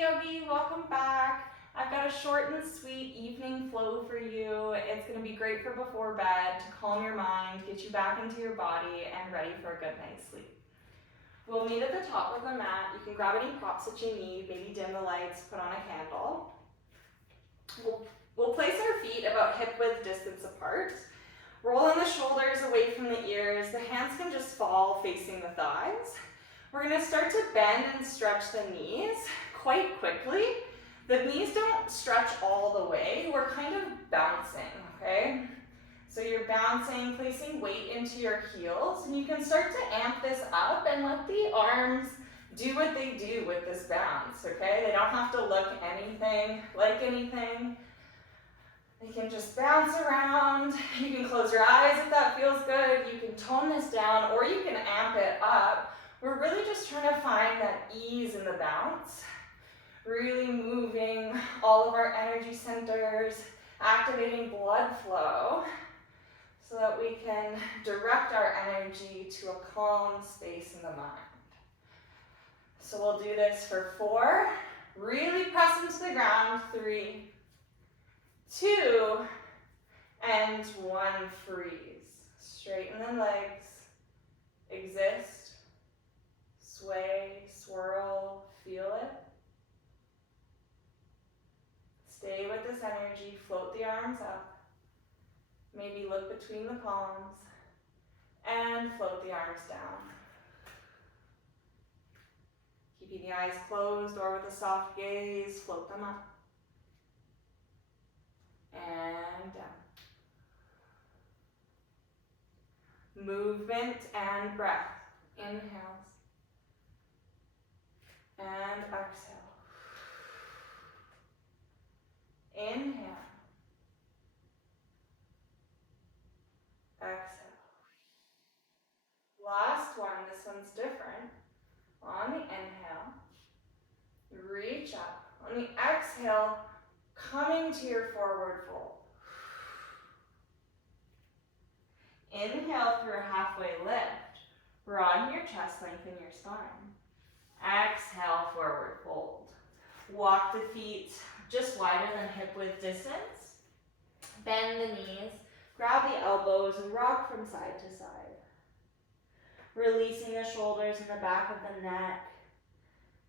yogi, welcome back. I've got a short and sweet evening flow for you. It's going to be great for before bed to calm your mind, get you back into your body, and ready for a good night's sleep. We'll meet at the top of the mat. You can grab any props that you need, maybe dim the lights, put on a candle. We'll place our feet about hip width distance apart. Rolling the shoulders away from the ears. The hands can just fall facing the thighs. We're going to start to bend and stretch the knees quite quickly. The knees don't stretch all the way. We're kind of bouncing, okay? So you're bouncing, placing weight into your heels, and you can start to amp this up and let the arms do what they do with this bounce, okay? They don't have to look anything like anything. They can just bounce around. You can close your eyes if that feels good. You can tone this down, or you can amp it up. We're really just trying to find that ease in the bounce, really moving all of our energy centers, activating blood flow so that we can direct our energy to a calm space in the mind. So we'll do this for 4. Really press into the ground. 3, 2, and 1. Freeze. Straighten the legs. Exist. Sway, swirl, feel it. Stay with this energy, float the arms up. Maybe look between the palms and float the arms down. Keeping the eyes closed or with a soft gaze, float them up and down. Movement and breath. Inhales. And exhale. Inhale. Exhale. Last one, this one's different. On the inhale, reach up. On the exhale, coming to your forward fold. Inhale through a halfway lift. Broaden your chest, lengthen your spine. Exhale, forward fold. Walk the feet just wider than hip width distance. Bend the knees, grab the elbows, and rock from side to side. Releasing the shoulders and the back of the neck.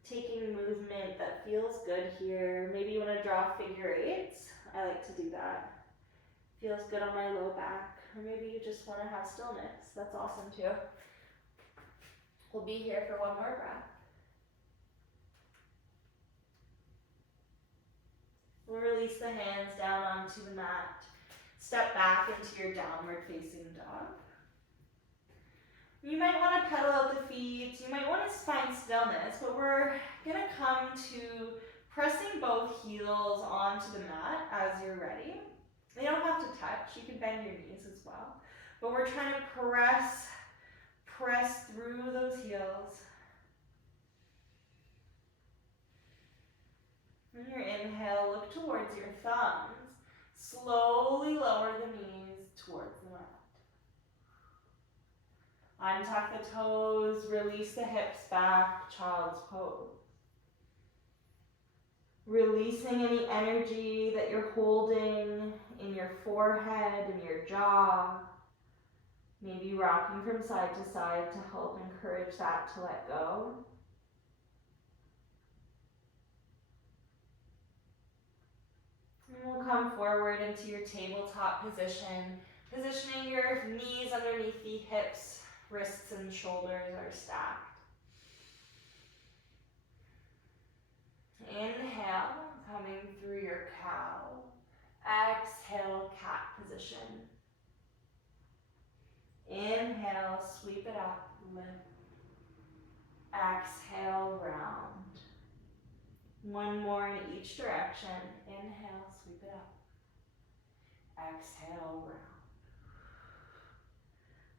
Taking movement that feels good here. Maybe you want to draw figure 8s. I like to do that. Feels good on my low back. Or maybe you just want to have stillness. That's awesome too. We'll be here for one more breath. We'll release the hands down onto the mat. Step back into your downward facing dog. You might want to pedal out the feet. You might want to find stillness, but we're going to come to pressing both heels onto the mat as you're ready. They don't have to touch. You can bend your knees as well. But we're trying to press through those heels. On your inhale, look towards your thumbs. Slowly lower the knees towards the mat. Untuck the toes, release the hips back, child's pose. Releasing any energy that you're holding in your forehead and your jaw. Maybe rocking from side to side to help encourage that to let go. And we'll come forward into your tabletop position, positioning your knees underneath the hips, wrists and shoulders are stacked. Inhale, coming through your cow. Exhale, cat position. Inhale, sweep it up, lift. Exhale, round. One more in each direction. Inhale, sweep it up. Exhale, round.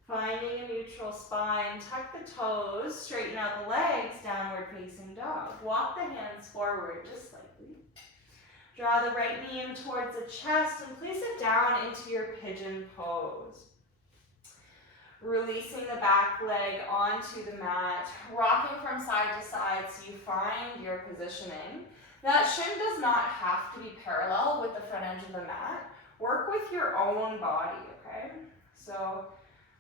Finding a neutral spine, tuck the toes, straighten out the legs, downward facing dog. Walk the hands forward just slightly. Draw the right knee in towards the chest and place it down into your pigeon pose. Releasing the back leg onto the mat, rocking from side to side so you find your positioning. That shin does not have to be parallel with the front edge of the mat. Work with your own body, okay? So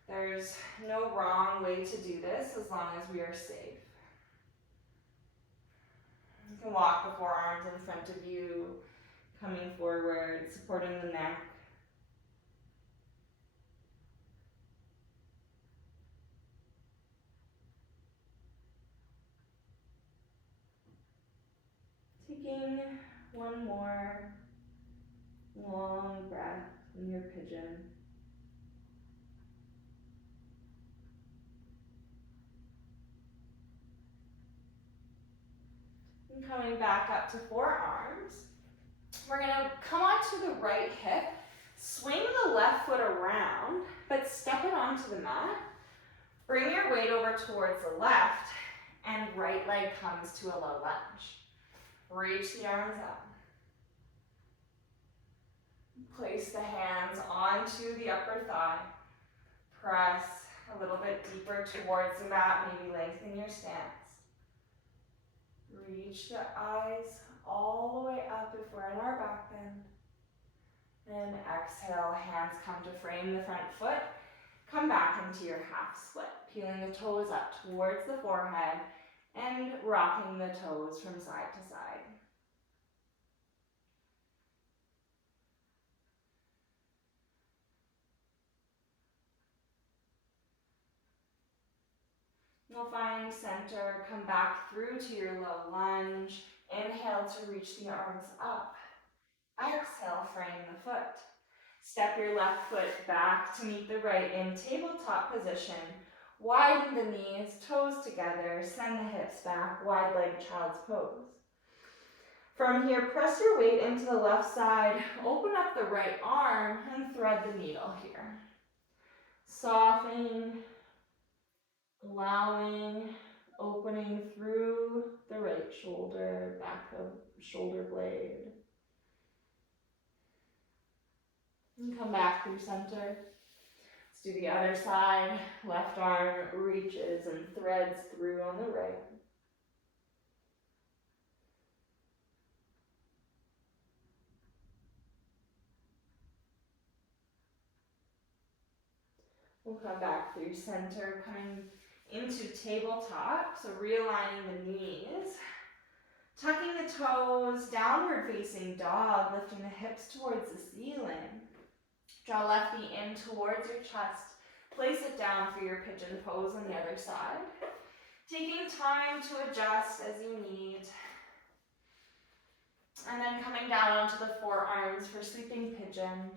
there's no wrong way to do this as long as we are safe. You can walk the forearms in front of you, coming forward, supporting the neck. Taking one more long breath in your pigeon. And coming back up to forearms. We're gonna come onto the right hip, swing the left foot around, but step it onto the mat. Bring your weight over towards the left, and right leg comes to a low lunge. Reach the arms up. Place the hands onto the upper thigh. Press a little bit deeper towards the mat, maybe lengthen your stance. Reach the eyes all the way up if we're in our back bend. And exhale, hands come to frame the front foot. Come back into your half split, peeling the toes up towards the forehead and rocking the toes from side to side. We'll find center, come back through to your low lunge. Inhale to reach the arms up. Exhale, frame the foot. Step your left foot back to meet the right in tabletop position. Widen the knees, toes together, send the hips back, wide leg child's pose. From here, press your weight into the left side, open up the right arm, and thread the needle here. Softening, allowing, opening through the right shoulder, back of shoulder blade. And come back through center. Let's do the other side. Left arm reaches and threads through on the right. We'll come back through center, coming into tabletop. So realigning the knees. Tucking the toes, downward facing dog, lifting the hips towards the ceiling. Draw left knee in towards your chest. Place it down for your pigeon pose on the other side. Taking time to adjust as you need. And then coming down onto the forearms for sleeping pigeon.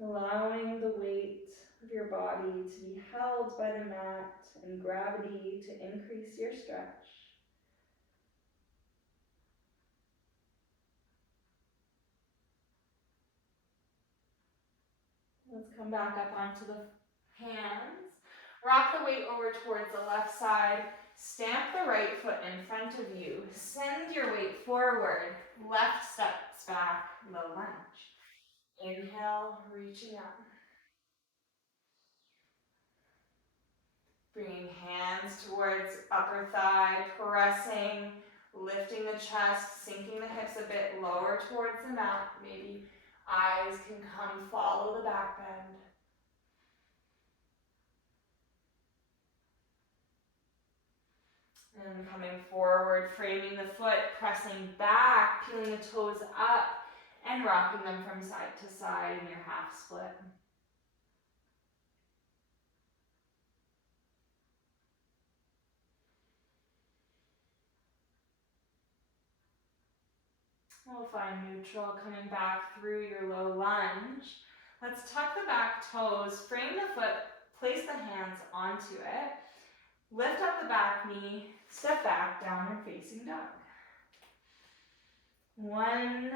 Allowing the weight of your body to be held by the mat and gravity to increase your stretch. Let's come back up onto the hands. Rock the weight over towards the left side. Stamp the right foot in front of you. Send your weight forward. Left steps back, low lunge. Inhale, reaching up. Bringing hands towards upper thigh, pressing, lifting the chest, sinking the hips a bit lower towards the mat. Maybe eyes can come follow the back bend. And coming forward, framing the foot, pressing back, peeling the toes up, and rocking them from side to side in your half split. We'll find neutral, coming back through your low lunge. Let's tuck the back toes, frame the foot, place the hands onto it. Lift up the back knee, step back, downward facing dog. One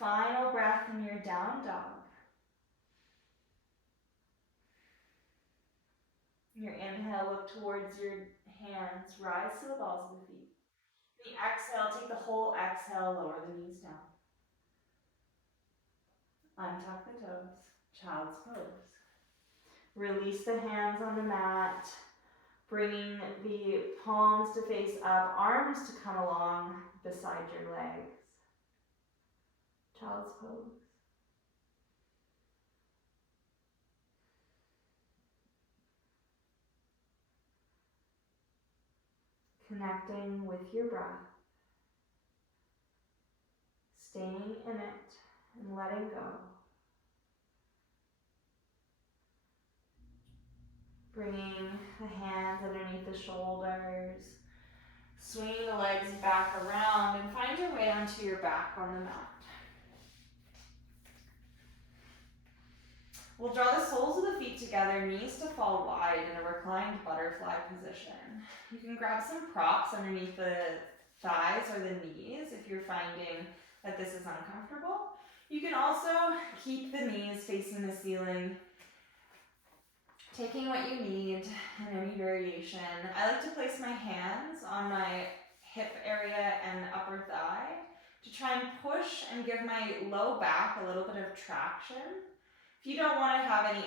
final breath in your down dog. Your inhale, look towards your hands, rise to the balls of the feet. The exhale, take the whole exhale, lower the knees down. Untuck the toes, child's pose. Release the hands on the mat, bringing the palms to face up, arms to come along beside your legs. Child's pose. Connecting with your breath, staying in it and letting go. Bringing the hands underneath the shoulders, swinging the legs back around, and find your way onto your back on the mat. We'll draw the soles of the feet together, knees to fall wide in a reclined butterfly position. You can grab some props underneath the thighs or the knees if you're finding that this is uncomfortable. You can also keep the knees facing the ceiling, taking what you need in any variation. I like to place my hands on my hip area and upper thigh to try and push and give my low back a little bit of traction. If you don't want to have any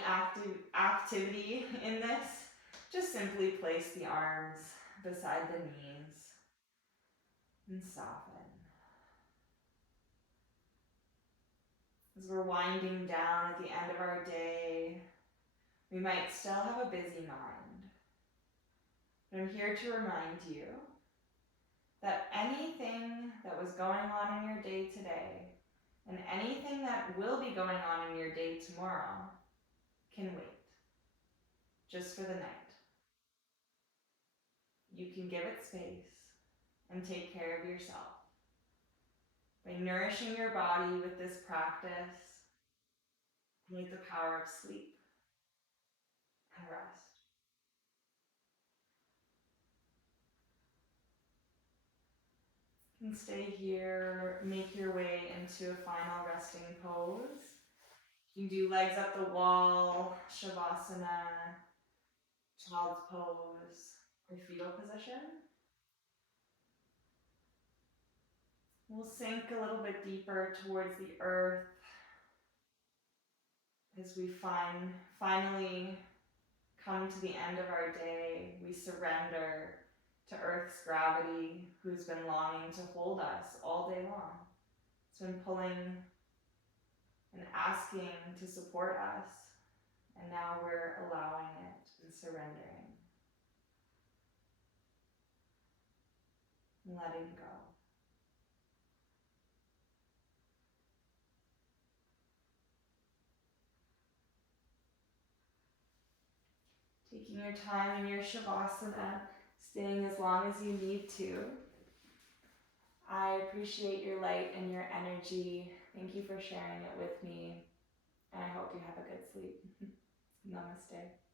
activity in this, just simply place the arms beside the knees and soften. As we're winding down at the end of our day, we might still have a busy mind. But I'm here to remind you that anything that was going on in your day today and anything that will be going on in your day tomorrow can wait, just for the night. You can give it space and take care of yourself by nourishing your body with this practice and with the power of sleep and rest. You can stay here, make your way into a final resting pose. You can do legs up the wall, shavasana, child's pose, or fetal position. We'll sink a little bit deeper towards the earth as we finally come to the end of our day. We surrender to Earth's gravity, who's been longing to hold us all day long. It's been pulling and asking to support us, and now we're allowing it and surrendering and letting go. Taking your time in your shavasana, staying as long as you need to. I appreciate your light and your energy. Thank you for sharing it with me. And I hope you have a good sleep. Namaste.